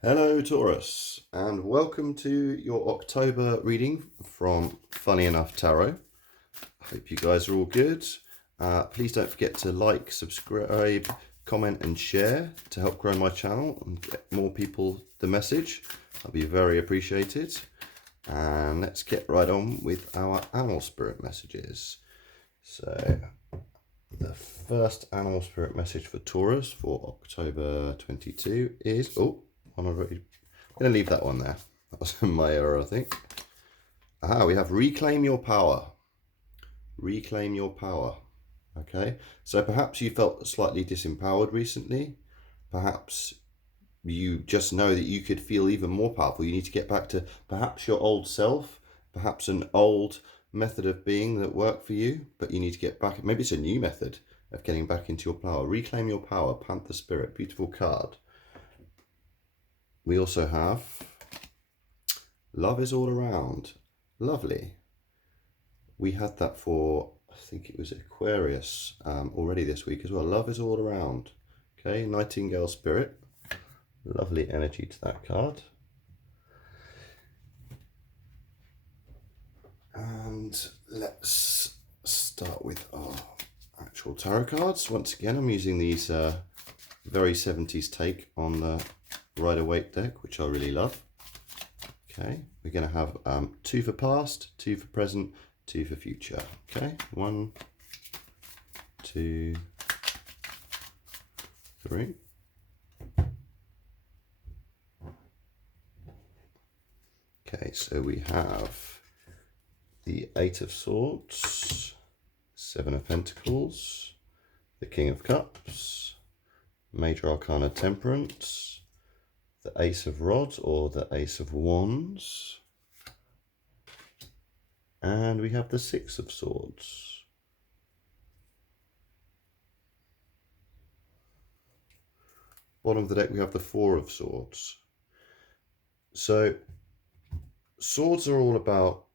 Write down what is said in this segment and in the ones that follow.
Hello Taurus, and welcome to your October reading from Funny Enough Tarot. I hope you guys are all good. Please don't forget to like, subscribe, comment and share to help grow my channel and get more people the message. That'll be very appreciated. And let's get right on with our animal spirit messages. So the first animal spirit message for Taurus for October 22 is... I'm going to leave that one there. That was my error, I think. We have reclaim your power. Reclaim your power. Okay, so perhaps you felt slightly disempowered recently. Perhaps you just know that you could feel even more powerful. You need to get back to perhaps your old self, perhaps an old method of being that worked for you, but you need to get back. Maybe it's a new method of getting back into your power. Reclaim your power, Panther Spirit, beautiful card. We also have love is all around. Lovely. We had that for, I think it was Aquarius already this week as well. Love is all around. Okay, Nightingale Spirit. Lovely energy to that card. And let's start with our actual tarot cards. Once again, I'm using these very 70s take on the Rider-Waite deck, which I really love. Okay, we're going to have 2 for past, 2 for present, 2 for future. Okay, 1, 2, 3. Okay, so we have the 8 of Swords, 7 of Pentacles, the King of Cups, Major Arcana Temperance, the Ace of Rods or the Ace of Wands, and we have the 6 of Swords. Bottom of the deck we have the 4 of Swords. So swords are all about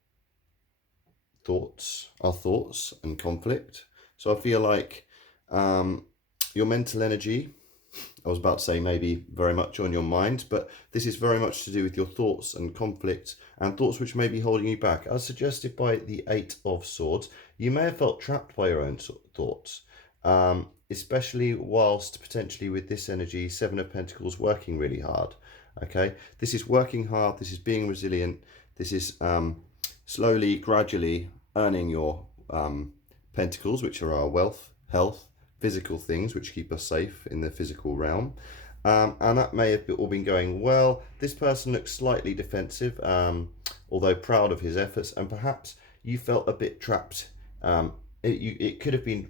thoughts, our thoughts and conflict. So I feel like your mental energy, I was about to say maybe very much on your mind, but this is very much to do with your thoughts and conflict and thoughts which may be holding you back. As suggested by the 8 of Swords, you may have felt trapped by your own thoughts, especially whilst potentially with this energy, 7 of Pentacles, working really hard. Okay, this is working hard, this is being resilient, this is slowly, gradually earning your pentacles, which are our wealth, health, physical things which keep us safe in the physical realm. And that may have all been going well. This person looks slightly defensive, although proud of his efforts, and perhaps you felt a bit trapped. It could have been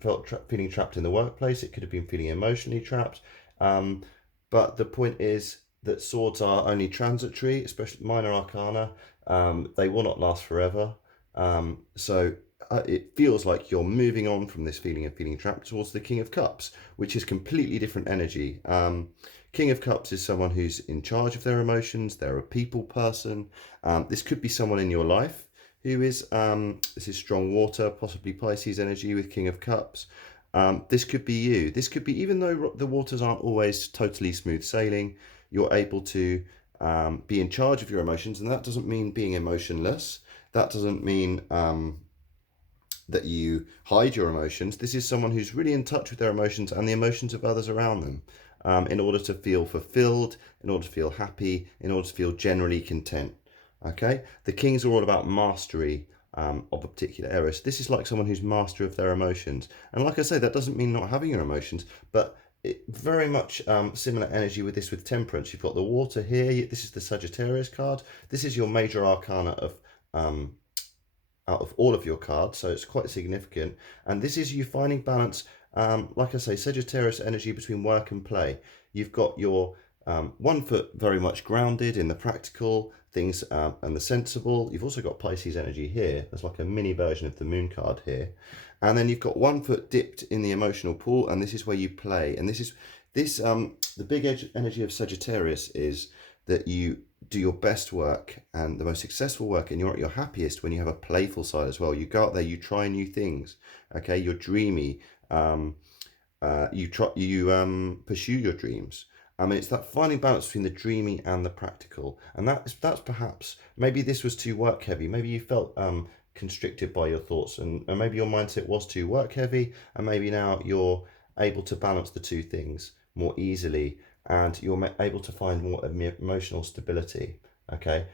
feeling trapped in the workplace, it could have been feeling emotionally trapped, but the point is that swords are only transitory, especially minor arcana. They will not last forever. So it feels like you're moving on from this feeling of feeling trapped towards the King of Cups, which is completely different energy. King of Cups is someone who's in charge of their emotions. They're a people person. This could be someone in your life who is, this is strong water, possibly Pisces energy with King of Cups. This could be you. This could be, even though the waters aren't always totally smooth sailing, you're able to be in charge of your emotions. And that doesn't mean being emotionless. That doesn't mean that you hide your emotions. This is someone who's really in touch with their emotions and the emotions of others around them, in order to feel fulfilled, in order to feel happy, in order to feel generally content. Okay, the Kings are all about mastery of a particular area. So this is like someone who's master of their emotions. And like I say, that doesn't mean not having your emotions, but very much similar energy with this with Temperance. You've got the water here. This is the Sagittarius card. This is your major arcana of out of all of your cards, so it's quite significant. And this is you finding balance, like I say, Sagittarius energy between work and play. You've got your 1 foot very much grounded in the practical things and the sensible. You've also got Pisces energy here. There's like a mini version of the moon card here. And then you've got 1 foot dipped in the emotional pool, and this is where you play. And this is the big energy of Sagittarius is that you do your best work and the most successful work, and you're at your happiest when you have a playful side as well. You go out there, you try new things. Okay, you're dreamy. You pursue your dreams. I mean, it's that finding balance between the dreamy and the practical. And that's perhaps, maybe this was too work heavy. Maybe you felt constricted by your thoughts, and maybe your mindset was too work heavy, and maybe now you're able to balance the two things more easily, and you're able to find more emotional stability. Okay.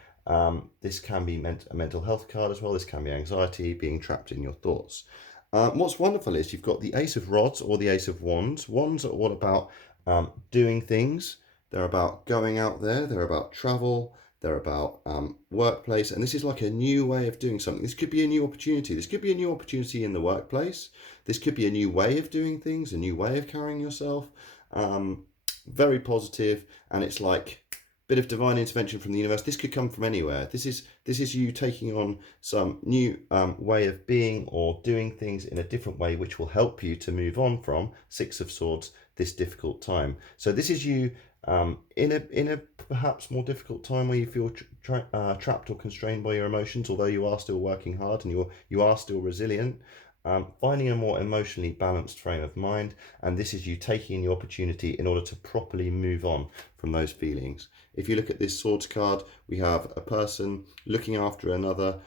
This can be a mental health card as well. This can be anxiety, being trapped in your thoughts. What's wonderful is you've got the Ace of Rods or the Ace of Wands. Wands are all about doing things. They're about going out there. They're about travel. They're about workplace. And this is like a new way of doing something. This could be a new opportunity. This could be a new opportunity in the workplace. This could be a new way of doing things, a new way of carrying yourself. Very positive, and it's like bit of divine intervention from the universe. This could come from anywhere. This is you taking on some new way of being or doing things in a different way, which will help you to move on from Six of Swords, this difficult time. So this is you in a perhaps more difficult time where you feel trapped or constrained by your emotions, although you are still working hard and you are still resilient. Finding a more emotionally balanced frame of mind, and this is you taking the opportunity in order to properly move on from those feelings. If you look at this Swords card, we have a person looking after another.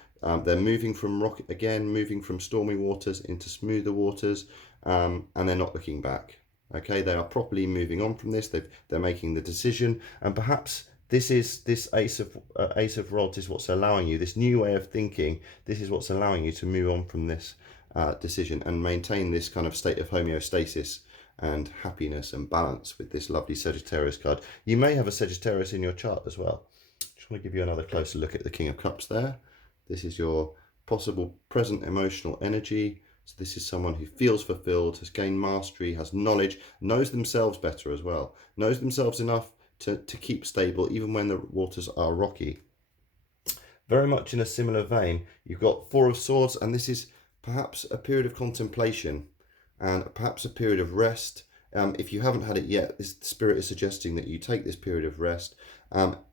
They're moving from moving from stormy waters into smoother waters, and they're not looking back. Okay, they are properly moving on from this. They're making the decision, and perhaps this Ace of Rods is what's allowing you this new way of thinking. This is what's allowing you to move on from this decision and maintain this kind of state of homeostasis and happiness and balance with this lovely Sagittarius card. You may have a Sagittarius in your chart as well. Just want to give you another closer look at the King of Cups there. This is your possible present emotional energy. So this is someone who feels fulfilled, has gained mastery, has knowledge, knows themselves better as well, knows themselves enough to keep stable even when the waters are rocky. Very much in a similar vein, you've got Four of Swords, and this is perhaps a period of contemplation and perhaps a period of rest. If you haven't had it yet, this spirit is suggesting that you take this period of rest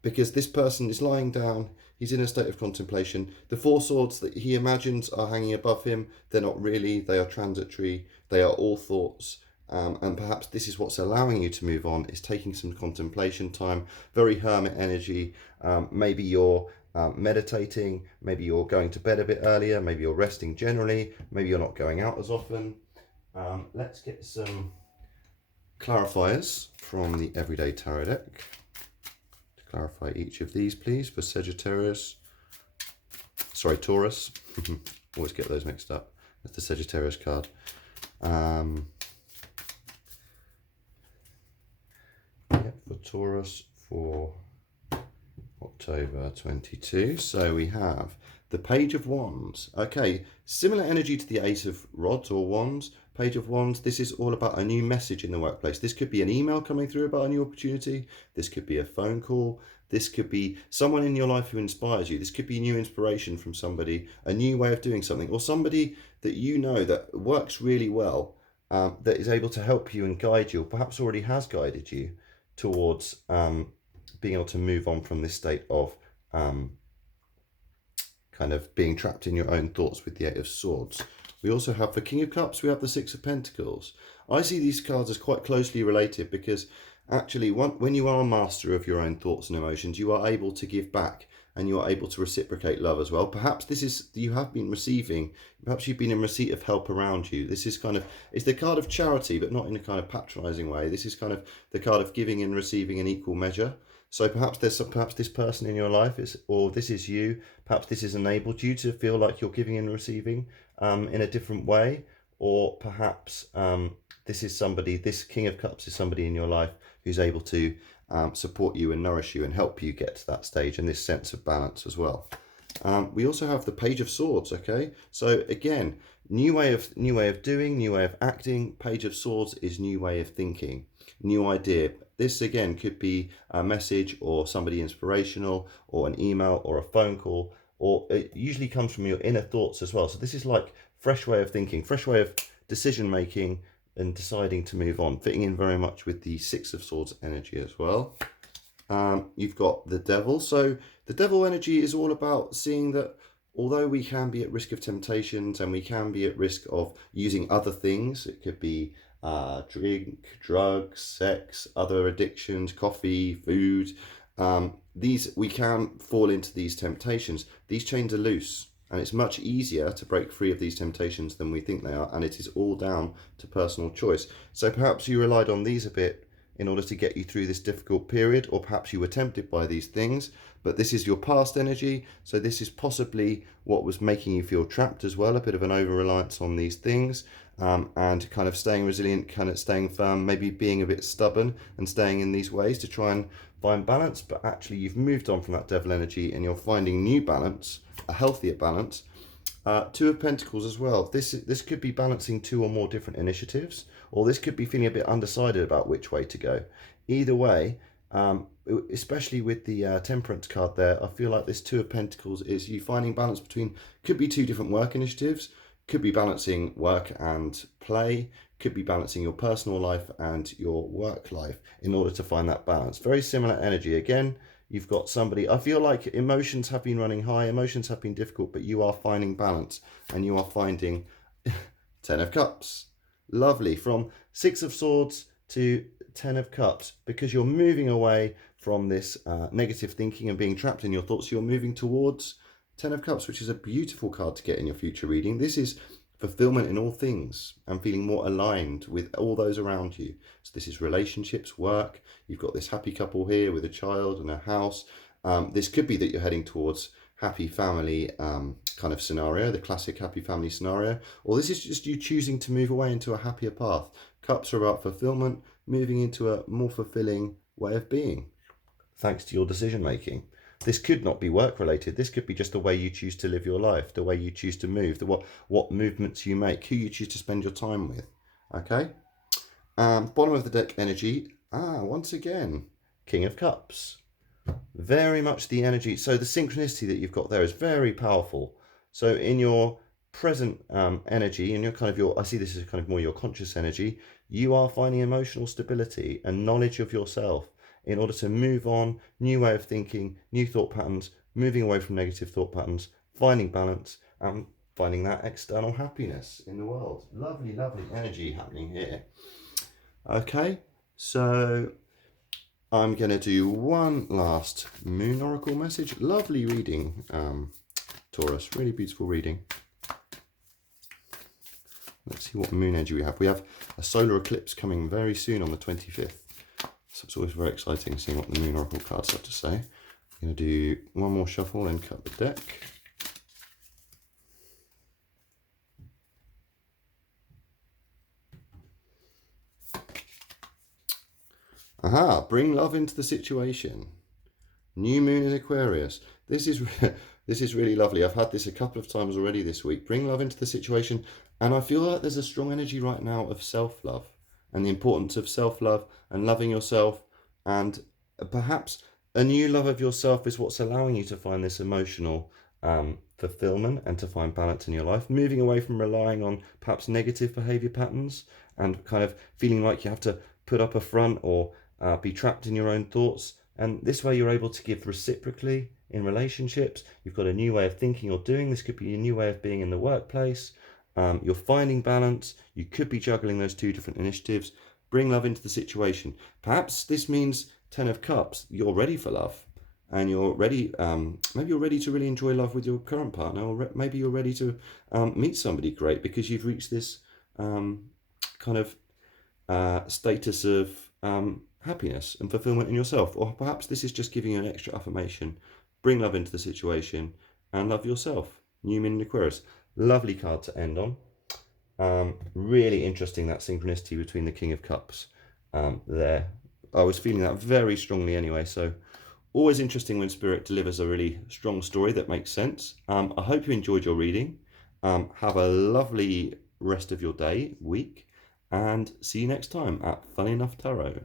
because this person is lying down. He's in a state of contemplation. The Four Swords that he imagines are hanging above him, they're not really. They are transitory. They are all thoughts. And perhaps this is what's allowing you to move on, is taking some contemplation time, very hermit energy. Maybe you're meditating, maybe you're going to bed a bit earlier, maybe you're resting generally, maybe you're not going out as often. Let's get some clarifiers from the Everyday Tarot deck to clarify each of these, please, for Sagittarius. Sorry, Taurus. Always get those mixed up. That's the Sagittarius card. For Taurus for October 22. So we have the Page of Wands. Okay, similar energy to the Ace of Rods or Wands. Page of Wands, this is all about a new message in the workplace. This could be an email coming through about a new opportunity. This could be a phone call. This could be someone in your life who inspires you. This could be new inspiration from somebody, a new way of doing something, or somebody that you know that works really well, that is able to help you and guide you, or perhaps already has guided you towards being able to move on from this state of kind of being trapped in your own thoughts with the Eight of Swords. We also have the King of Cups, we have the Six of Pentacles. I see these cards as quite closely related because actually when you are a master of your own thoughts and emotions, you are able to give back and you are able to reciprocate love as well. Perhaps this is, you have been receiving, perhaps you've been in receipt of help around you. This is kind of, it's the card of charity, but not in a kind of patronizing way. This is kind of the card of giving and receiving in equal measure. So perhaps perhaps this person in your life is, or this is you, perhaps this has enabled you to feel like you're giving and receiving in a different way. Or perhaps this is somebody, this King of Cups is somebody in your life who's able to support you and nourish you and help you get to that stage and this sense of balance as well. We also have the Page of Swords. Okay, so again, new way of doing, new way of acting. Page of Swords is new way of thinking, new idea. This again could be a message or somebody inspirational or an email or a phone call, or it usually comes from your inner thoughts as well. So this is like fresh way of thinking, fresh way of decision making and deciding to move on, fitting in very much with the Six of Swords energy as well. You've got the Devil. So the Devil energy is all about seeing that although we can be at risk of temptations and we can be at risk of using other things, it could be drink, drugs, sex, other addictions, coffee, food. These we can fall into these temptations. These chains are loose, and it's much easier to break free of these temptations than we think they are, and it is all down to personal choice. So perhaps you relied on these a bit in order to get you through this difficult period, or perhaps you were tempted by these things, but this is your past energy, so this is possibly what was making you feel trapped as well, a bit of an over-reliance on these things, and kind of staying resilient, kind of staying firm, maybe being a bit stubborn and staying in these ways to try and find balance. But actually you've moved on from that devil energy and you're finding new balance, a healthier balance. Two of Pentacles as well. This could be balancing two or more different initiatives, or this could be feeling a bit undecided about which way to go. Either way, especially with the Temperance card there, I feel like this Two of Pentacles is you finding balance between, could be two different work initiatives, could be balancing work and play, could be balancing your personal life and your work life in order to find that balance. Very similar energy. Again, you've got somebody, I feel like emotions have been running high, emotions have been difficult, but you are finding balance and you are finding 10 of Cups. Lovely. From 6 of Swords to 10 of Cups, because you're moving away from this negative thinking and being trapped in your thoughts. You're moving towards 10 of Cups, which is a beautiful card to get in your future reading. This is fulfillment in all things and feeling more aligned with all those around you. So this is relationships, work. You've got this happy couple here with a child and a house. This could be that you're heading towards happy family kind of scenario, the classic happy family scenario, or this is just you choosing to move away into a happier path. Cups are about fulfillment, moving into a more fulfilling way of being, thanks to your decision making. This could not be work related. This could be just the way you choose to live your life, the way you choose to move, what movements you make, who you choose to spend your time with. Okay. Bottom of the deck energy. Once again, King of Cups. Very much the energy. So the synchronicity that you've got there is very powerful. So in your present energy, in your kind of I see this as kind of more your conscious energy, you are finding emotional stability and knowledge of yourself in order to move on, new way of thinking, new thought patterns, moving away from negative thought patterns, finding balance, and finding that external happiness in the world. Lovely, lovely energy happening here. Okay, so I'm going to do one last Moon Oracle message. Lovely reading, Taurus. Really beautiful reading. Let's see what moon energy we have. We have a solar eclipse coming very soon on the 25th. So it's always very exciting seeing what the Moon Oracle cards have to say. I'm going to do one more shuffle and cut the deck. Aha, bring love into the situation. New moon in Aquarius. This is really lovely. I've had this a couple of times already this week. Bring love into the situation. And I feel like there's a strong energy right now of self-love and the importance of self-love and loving yourself. And perhaps a new love of yourself is what's allowing you to find this emotional fulfillment and to find balance in your life. Moving away from relying on perhaps negative behavior patterns and kind of feeling like you have to put up a front or be trapped in your own thoughts. And this way you're able to give reciprocally in relationships. You've got a new way of thinking or doing. This could be a new way of being in the workplace. You're finding balance. You could be juggling those two different initiatives. Bring love into the situation. Perhaps this means 10 of Cups. You're ready for love. And you're ready, maybe you're ready to really enjoy love with your current partner. Or maybe you're ready to meet somebody great because you've reached this kind of status of happiness and fulfillment in yourself. Or perhaps this is just giving you an extra affirmation. Bring love into the situation and love yourself. New Moon in Aquarius. Lovely card to end on. Really interesting, that synchronicity between the King of Cups there. I was feeling that very strongly anyway, so always interesting when Spirit delivers a really strong story that makes sense. I hope you enjoyed your reading. Have a lovely rest of your day, week, and see you next time at Funnily Enough Tarot.